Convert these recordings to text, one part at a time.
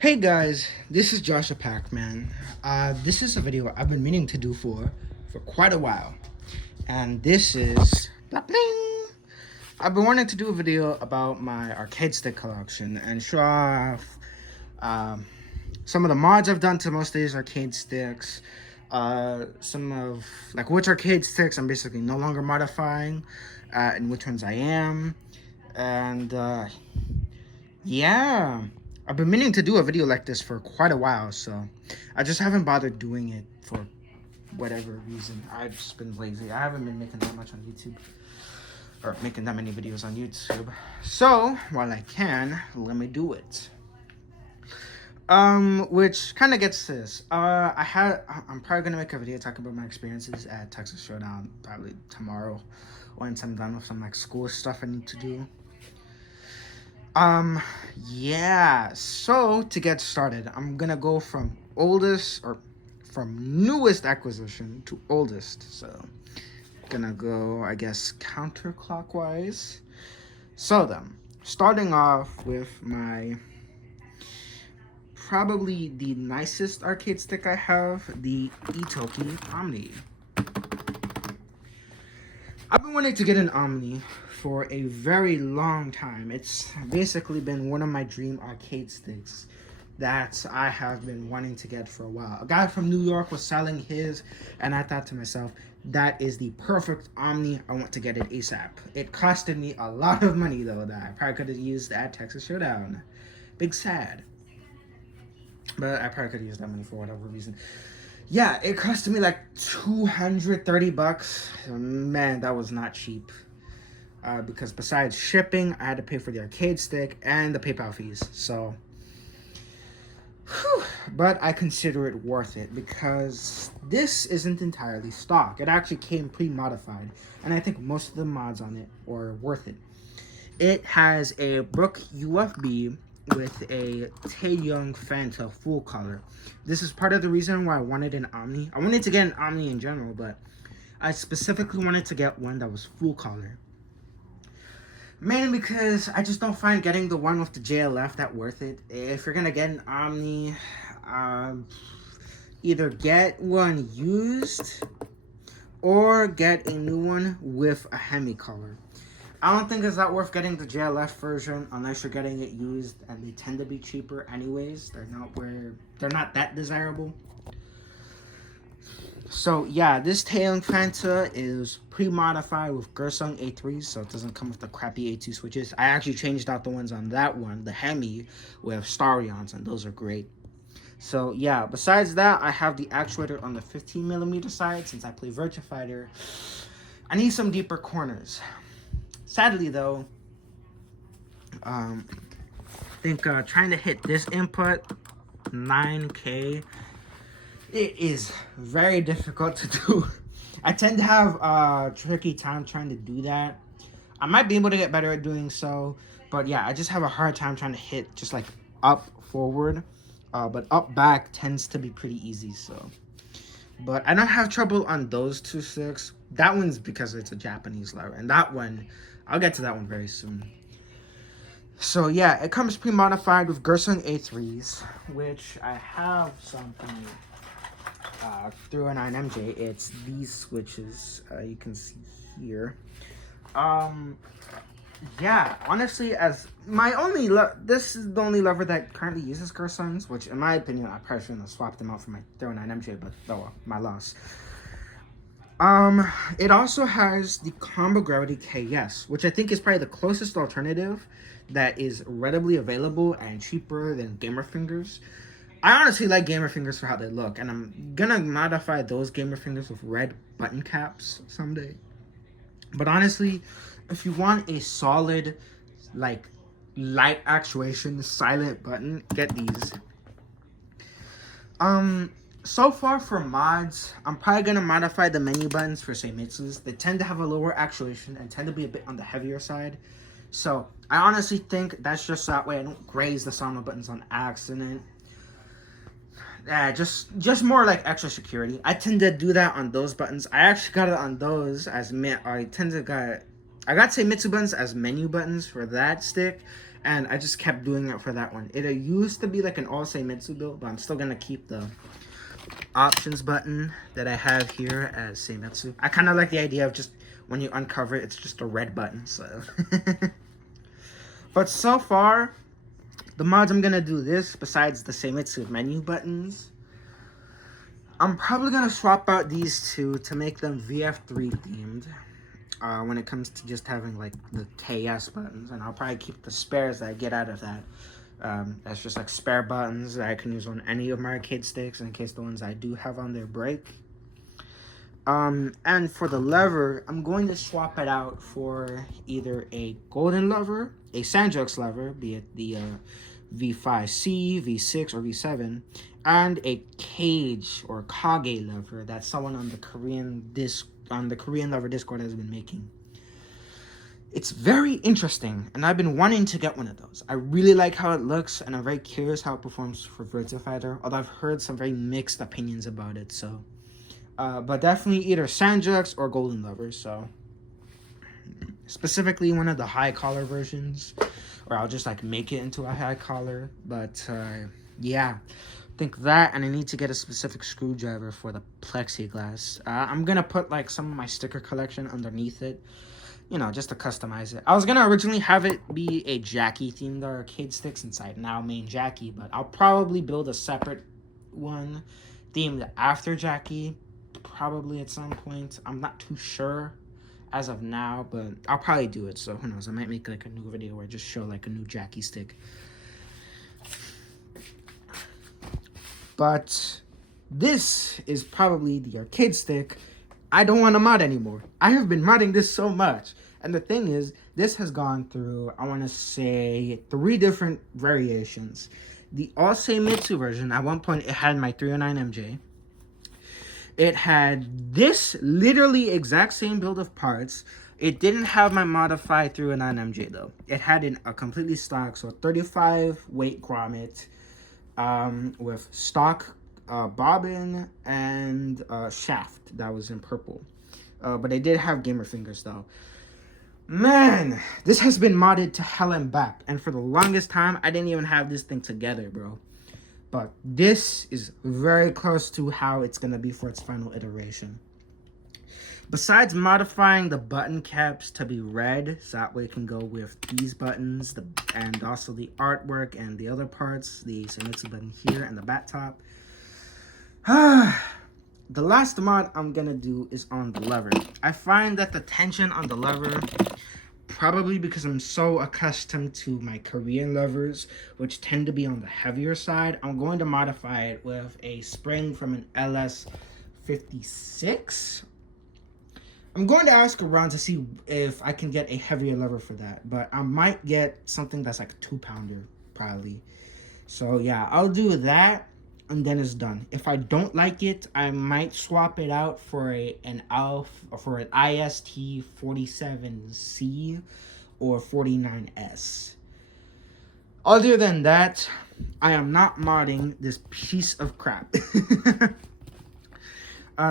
Hey guys, this is Joshua Pac-Man. This is a video I've been meaning to do for quite a while, and this is blah, bling. I've been wanting to do a video about my arcade stick collection and show off um, some of the mods I've done to most of these arcade sticks. Some of like which arcade sticks I'm basically no longer modifying, and which ones I am, and yeah, I've been meaning to do a video like this for quite a while, so I just haven't bothered doing it for whatever reason. I've just been lazy. I haven't been making that much on YouTube, or making that many videos on YouTube. So while I can, let me do it. Which kind of gets this. I'm probably gonna make a video talking about my experiences at Texas Showdown probably tomorrow, once I'm done with some like school stuff I need to do. Um, yeah. So to get started, I'm gonna go from oldest or from newest acquisition to oldest. So gonna go, I guess, counterclockwise. So then, starting off with my probably the nicest arcade stick I have, the Itoki Omni. I've been wanting to get an Omni for a very long time. It's basically been one of my dream arcade sticks that I have been wanting to get for a while. A guy from New York was selling his, and I thought to myself, that is the perfect Omni. I want to get it ASAP. It costed me a lot of money, though, that I probably could have used at Texas Showdown. Big sad. But I probably could have used that money for whatever reason. Yeah, it costed me like $230. Man, that was not cheap. Because besides shipping, I had to pay for the arcade stick and the PayPal fees. So, whew, but I consider it worth it because this isn't entirely stock. It actually came pre-modified, and I think most of the mods on it are worth it. It has a Brook UFB with a Taeyong Fanta full color. This is part of the reason why I wanted an Omni. I wanted to get an Omni in general, but I specifically wanted to get one that was full color. Mainly because I just don't find getting the one with the JLF that worth it. If you're gonna get an Omni, either get one used or get a new one with a Hemi color. I don't think it's that worth getting the JLF version unless you're getting it used, and they tend to be cheaper anyways. They're not that desirable. So yeah, this Taeyong Fanta is pre-modified with Gersung A3s, so it doesn't come with the crappy A2 switches. I actually changed out the ones on that one, the Hemi, with Starions, and those are great. So yeah, besides that, I have the actuator on the 15mm side since I play Virtua Fighter. I need some deeper corners. Sadly though, I think trying to hit this input 9K, it is very difficult to do. I tend to have a tricky time trying to do that. I might be able to get better at doing so, but yeah, I just have a hard time trying to hit just like up forward, but up back tends to be pretty easy. So, but I don't have trouble on those two sticks. That one's because it's a Japanese lever, and that one, I'll get to that one very soon. So yeah, it comes pre-modified with Gersung A3s, which I have something through an 9MJ. It's these switches you can see here. Yeah, honestly, as my only this is the only lever that currently uses Gersungs, which in my opinion I probably shouldn't have swapped them out for my 9MJ, but oh, my loss. It also has the Combo Gravity KS, which I think is probably the closest alternative that is readily available and cheaper than Gamer Fingers. I honestly like Gamer Fingers for how they look, and I'm gonna modify those Gamer Fingers with red button caps someday. But honestly, if you want a solid, like, light actuation, silent button, get these. So far for mods, I'm probably gonna modify the menu buttons for Seimitsu's. They tend to have a lower actuation and tend to be a bit on the heavier side. So I honestly think that's just that way I don't graze the Sama buttons on accident. Just more like extra security. I tend to do that on those buttons. I actually got it on those as I got Seimitsu buttons as menu buttons for that stick, And I just kept doing it for that one. It used to be like an all Seimitsu build, but I'm still gonna keep the options button that I have here as Seimitsu. I kind of like the idea of just when you uncover it, it's just a red button. So, but so far, the mods I'm gonna do this besides the Seimitsu menu buttons. I'm probably gonna swap out these two to make them VF3 themed. When it comes to just having like the KS buttons, and I'll probably keep the spares that I get out of that. That's just like spare buttons that I can use on any of my arcade sticks in case the ones I do have on there break. And for the lever, I'm going to swap it out for either a golden lever, a Sanjux lever, be it the V5C, V6, or V7, and a cage or Kage lever that someone on the Korean lever Discord has been making. It's very interesting, and I've been wanting to get one of those. I really like how it looks, and I'm very curious how it performs for Virtua Fighter, although I've heard some very mixed opinions about it, so. But definitely either Sanjux or Golden Lever, so. Specifically one of the high collar versions, or I'll just like make it into a high collar, but yeah. I think that, and I need to get a specific screwdriver for the plexiglass. I'm gonna put like some of my sticker collection underneath it, you know, just to customize it. I was gonna originally have it be a Jackie themed arcade sticks inside now main Jackie, but I'll probably build a separate one themed after Jackie, probably at some point. I'm not too sure as of now, but I'll probably do it. So who knows? I might make like a new video where I just show like a new Jackie stick. But this is probably the arcade stick I don't want to mod anymore. I have been modding this so much. And the thing is, this has gone through, I want to say, 3 different variations. The All Seimitsu version, at one point, it had my 309 MJ. It had this literally exact same build of parts. It didn't have my modified 309 MJ, though. It had a completely stock, so 35 weight grommet, with stock bobbin and shaft that was in purple, but they did have gamer fingers though. Man, this has been modded to hell and back, and for the longest time I didn't even have this thing together, bro. But this is very close to how it's gonna be for its final iteration. Besides modifying the button caps to be red, so that way it can go with these buttons, and also the artwork and the other parts, the Seimitsu button here and the bat top. The last mod I'm gonna do is on the lever. I find that the tension on the lever, probably because I'm so accustomed to my Korean levers, which tend to be on the heavier side, I'm going to modify it with a spring from an LS56. I'm going to ask around to see if I can get a heavier lever for that, but I might get something that's like a 2-pounder, probably. So yeah, I'll do that, and then it's done. If I don't like it, I might swap it out for an IST 47C or 49S. Other than that, I am not modding this piece of crap.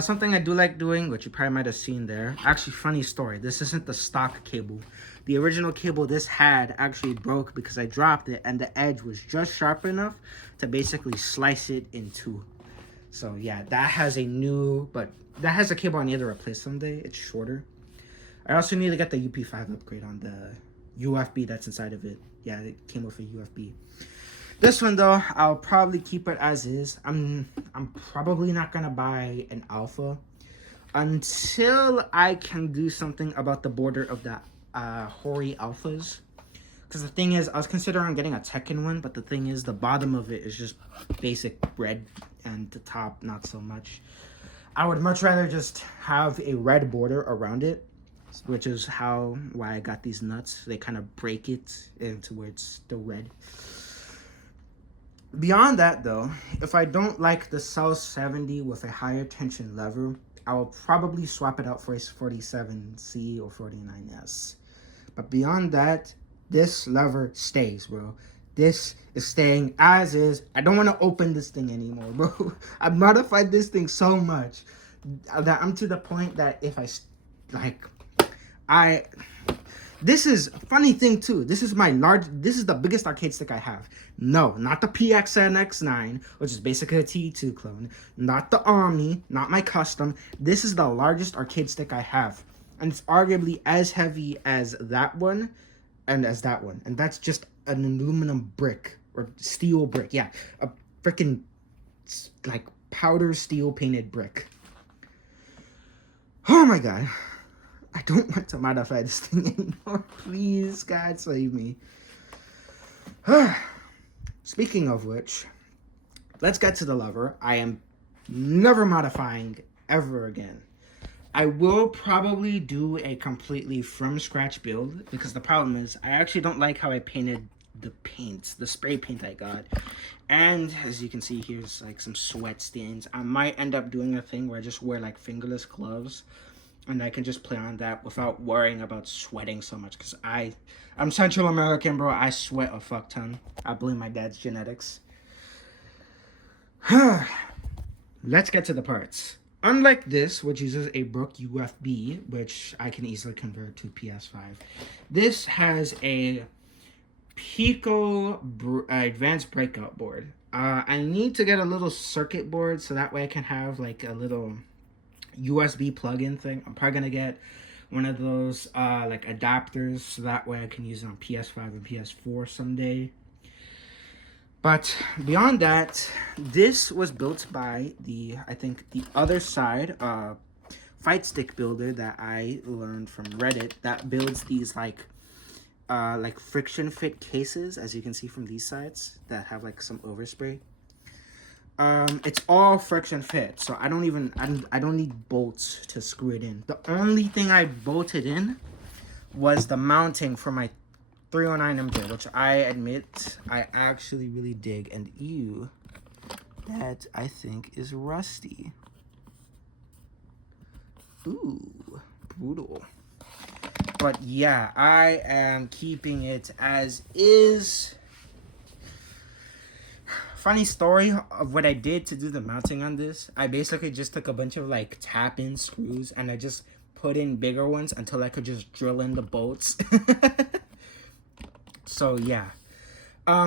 Something I do like doing, which you probably might have seen there. Actually, funny story. This isn't the stock cable. The original cable this had actually broke because I dropped it, and the edge was just sharp enough to basically slice it in 2. So yeah, that has a cable I need to replace someday. It's shorter. I also need to get the UP5 upgrade on the UFB that's inside of it. Yeah, it came with a UFB. This one though, I'll probably keep it as is. I'm probably not gonna buy an alpha until I can do something about the border of the Hori alphas. Because the thing is, I was considering getting a Tekken one, but the thing is, the bottom of it is just basic red, and the top not so much. I would much rather just have a red border around it, which is why I got these nuts. They kind of break it into where it's still red. Beyond that though, if I don't like the Cell 70 with a higher tension lever, I will probably swap it out for a 47C or 49S. But beyond that, this lever stays, bro. This is staying as is. I don't want to open this thing anymore, bro. I modified this thing so much that I'm to the point that if This is a funny thing too. This is this is the biggest arcade stick I have. No, not the PXNX9, which is basically a T2 clone. Not the Omni, not my custom. This is the largest arcade stick I have. And it's arguably as heavy as that one and as that one. And that's just an aluminum brick or steel brick. Yeah, a freaking like powder steel painted brick. Oh my god. I don't want to modify this thing anymore. Please, God, save me. Speaking of which, let's get to the lever. I am never modifying ever again. I will probably do a completely from scratch build because the problem is I actually don't like how I painted the paint, the spray paint I got. And as you can see, here's like some sweat stains. I might end up doing a thing where I just wear like fingerless gloves and I can just play on that without worrying about sweating so much. Because I'm Central American, bro. I sweat a fuck ton. I blame my dad's genetics. Let's get to the parts. Unlike this, which uses a Brook UFB, which I can easily convert to PS5, this has a Pico advanced breakout board. I need to get a little circuit board so that way I can have like a little USB plug-in thing. I'm probably gonna get one of those like adapters so that way I can use it on PS5 and PS4 someday. But beyond that, this was built by I think the other side fight stick builder that I learned from Reddit that builds these like friction fit cases, as you can see from these sides that have like some overspray. It's all friction fit, so I don't need bolts to screw it in. The only thing I bolted in was the mounting for my 309 MJ, which I admit I actually really dig, and ew, that I think is rusty. Ooh, brutal. But yeah, I am keeping it as is. Funny story of what I did to do the mounting on this. I basically just took a bunch of like tap-in screws and I just put in bigger ones until I could just drill in the bolts. So yeah.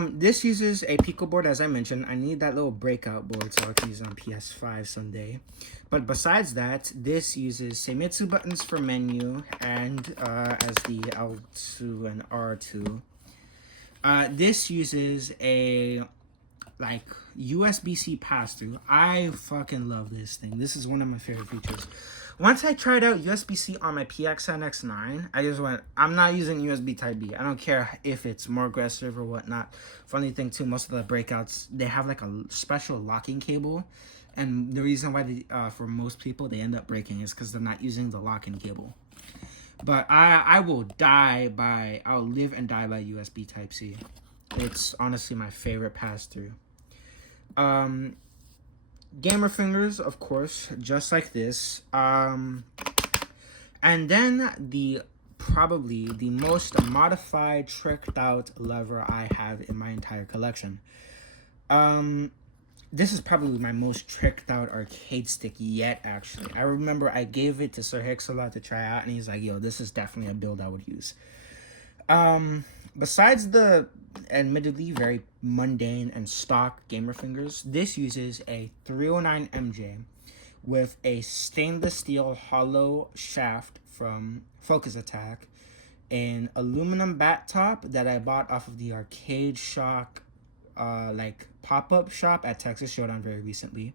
This uses a Pico board, as I mentioned. I need that little breakout board so I can use it on PS5 someday. But besides that, this uses Seimitsu buttons for menu and as the L2 and R2. This uses a like USB-C pass-through. I fucking love this thing. This is one of my favorite features. Once I tried out USB-C on my PXNX9, I just went, I'm not using USB Type-B. I don't care if it's more aggressive or whatnot. Funny thing too, most of the breakouts, they have like a special locking cable. And the reason why for most people they end up breaking is because they're not using the locking cable. But I'll live and die by USB Type-C. It's honestly my favorite pass-through. Gamer fingers, of course, just like this. And then probably the most modified, tricked out lever I have in my entire collection. This is probably my most tricked out arcade stick yet, actually. I remember I gave it to Sir Hix-a-Lot to try out, and he's like, yo, this is definitely a build I would use. Besides the admittedly very mundane and stock gamer fingers, this uses a 309 MJ with a stainless steel hollow shaft from Focus Attack, an aluminum bat top that I bought off of the Arcade Shock like pop-up shop at Texas Showdown very recently.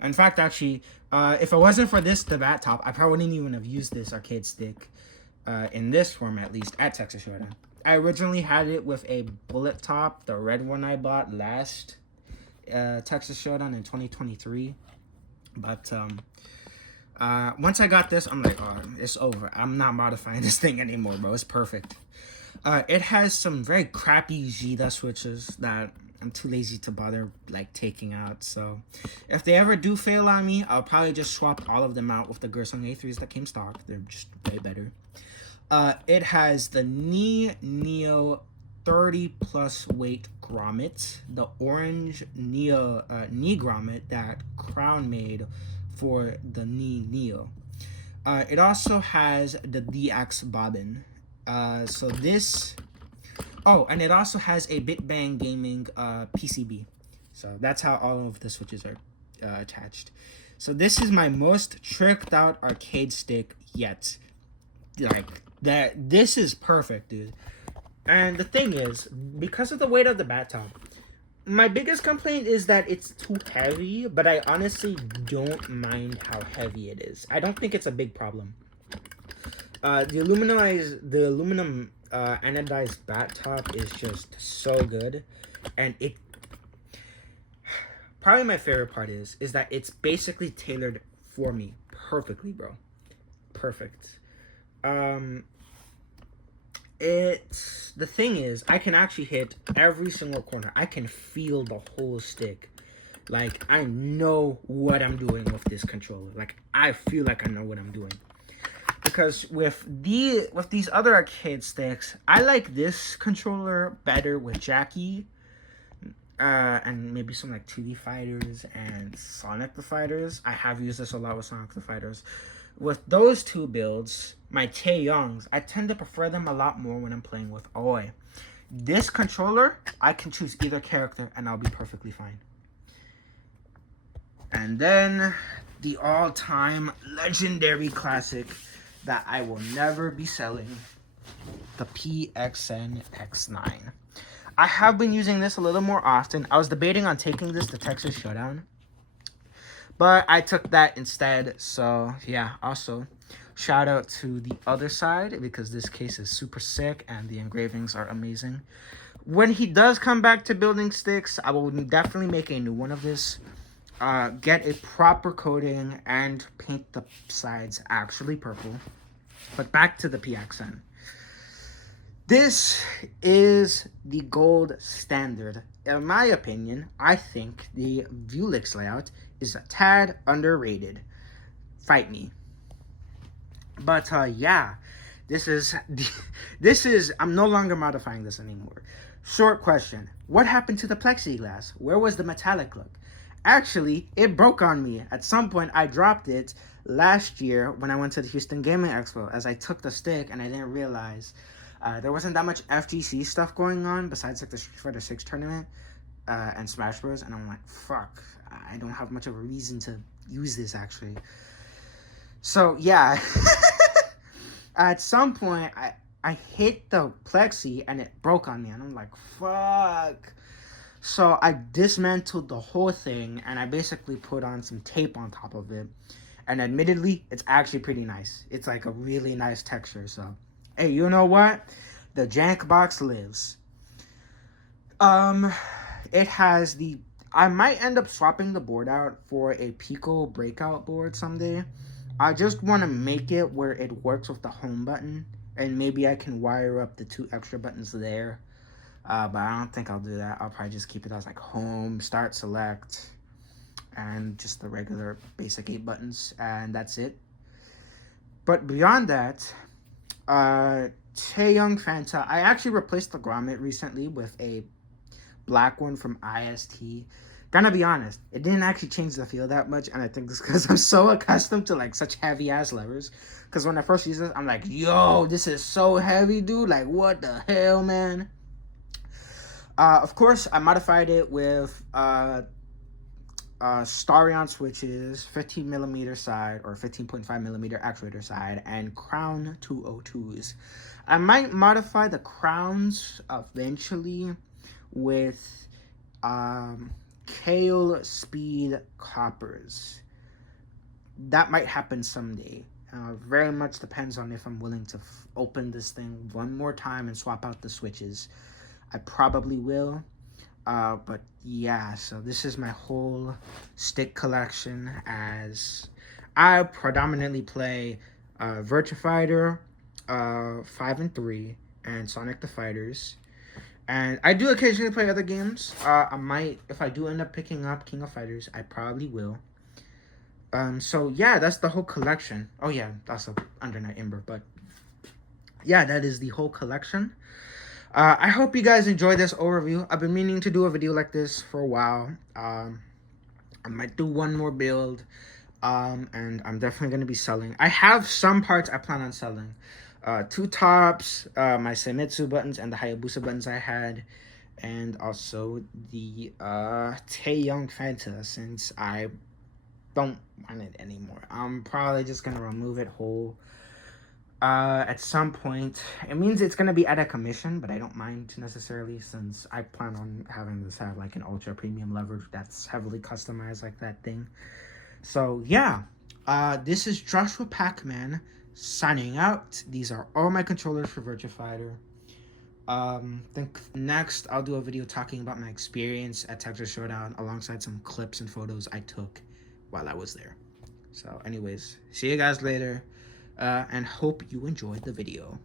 In fact, actually, if it wasn't for the bat top, I probably wouldn't even have used this arcade stick in this form, at least, at Texas Showdown. I originally had it with a bullet top, the red one I bought last Texas Showdown in 2023. But once I got this, I'm like, oh, it's over. I'm not modifying this thing anymore, bro. It's perfect. It has some very crappy Jita switches that I'm too lazy to bother like taking out. So if they ever do fail on me, I'll probably just swap all of them out with the Gersung A3s that came stock. They're just way better. It has the Neo 30 plus weight grommet, the orange Neo knee grommet that Crown made for the Neo. It also has the DX bobbin. So this. Oh, and it also has a Bit Bang Gaming PCB. So that's how all of the switches are attached. So this is my most tricked out arcade stick yet. Like that, this is perfect, dude. And the thing is, because of the weight of the bat top, my biggest complaint is that it's too heavy, but I honestly don't mind how heavy it is. I don't think it's a big problem. The aluminum anodized bat top is just so good, and it. Probably my favorite part is that it's basically tailored for me perfectly, bro. Perfect. Um, it's the thing is, I can actually hit every single corner. I can feel the whole stick. Like I know what I'm doing with this controller. Like I feel like I know what I'm doing. Because with these other arcade sticks, I like this controller better with Jackie, and maybe some like 2D Fighters and Sonic the Fighters. I have used this a lot with Sonic the Fighters. With those two builds, my Taeyongs, I tend to prefer them a lot more when I'm playing with Oi. This controller, I can choose either character and I'll be perfectly fine. And then the all-time legendary classic that I will never be selling, the PXN X9. I have been using this a little more often. I was debating on taking this to Texas Showdown, but I took that instead. So yeah, also shout out to the other side because this case is super sick and the engravings are amazing. When he does come back to building sticks, I will definitely make a new one of this. Get a proper coating and paint the sides actually purple. But back to the PXN. This is the gold standard. In my opinion, I think the Vuelix layout is a tad underrated. Fight me. But yeah, this is I'm no longer modifying this anymore. Short question. What happened to the plexiglass? Where was the metallic look? Actually, it broke on me. At some point, I dropped it last year when I went to the Houston Gaming Expo as I took the stick and I didn't realize there wasn't that much FGC stuff going on besides like the Street Fighter 6 tournament and Smash Bros. And I'm like, fuck, I don't have much of a reason to use this actually. So yeah, at some point I hit the plexi and it broke on me and I'm like, fuck. So I dismantled the whole thing and I basically put on some tape on top of it. And admittedly, it's actually pretty nice. It's like a really nice texture. So, hey, you know what? The Jank box lives. It has the... I might end up swapping the board out for a Pico breakout board someday. I just want to make it where it works with the home button. And maybe I can wire up the 2 extra buttons there. But I don't think I'll do that. I'll probably just keep it as like home, start, select, and just the regular basic 8 buttons, and that's it. But beyond that, Taeyong Fanta, I actually replaced the grommet recently with a black one from IST. Gonna be honest, it didn't actually change the feel that much, and I think it's because I'm so accustomed to like such heavy ass levers. Because when I first used this, I'm like, yo, this is so heavy, dude. Like, what the hell, man? Of course, I modified it with Starion switches, 15mm side or 15.5mm actuator side, and Crown 202s. I might modify the crowns eventually with Kale Speed Coppers. That might happen someday. Very much depends on if I'm willing to open this thing one more time and swap out the switches. I probably will. But yeah, so this is my whole stick collection as I predominantly play Virtua Fighter 5 and 3 and Sonic the Fighters. And I do occasionally play other games. I might, if I do end up picking up King of Fighters, I probably will. So yeah, that's the whole collection. Oh yeah, also Under Night Ember, but yeah, that is the whole collection. I hope you guys enjoyed this overview. I've been meaning to do a video like this for a while. I might do one more build, and I'm definitely going to be selling. I have some parts I plan on selling. Two tops, my Senmitsu buttons and the Hayabusa buttons I had, and also the Taeyong Fanta, since I don't want it anymore. I'm probably just gonna remove it whole at some point. It means it's gonna be at a commission, but I don't mind necessarily, since I plan on having this have like an ultra premium lever that's heavily customized like that thing. So yeah, this is Joshua Pac-Man signing out. These are all my controllers for Virtua Fighter. Think next I'll do a video talking about my experience at Texas Showdown alongside some clips and photos I took while I was there. So anyways, see you guys later, and hope you enjoyed the video.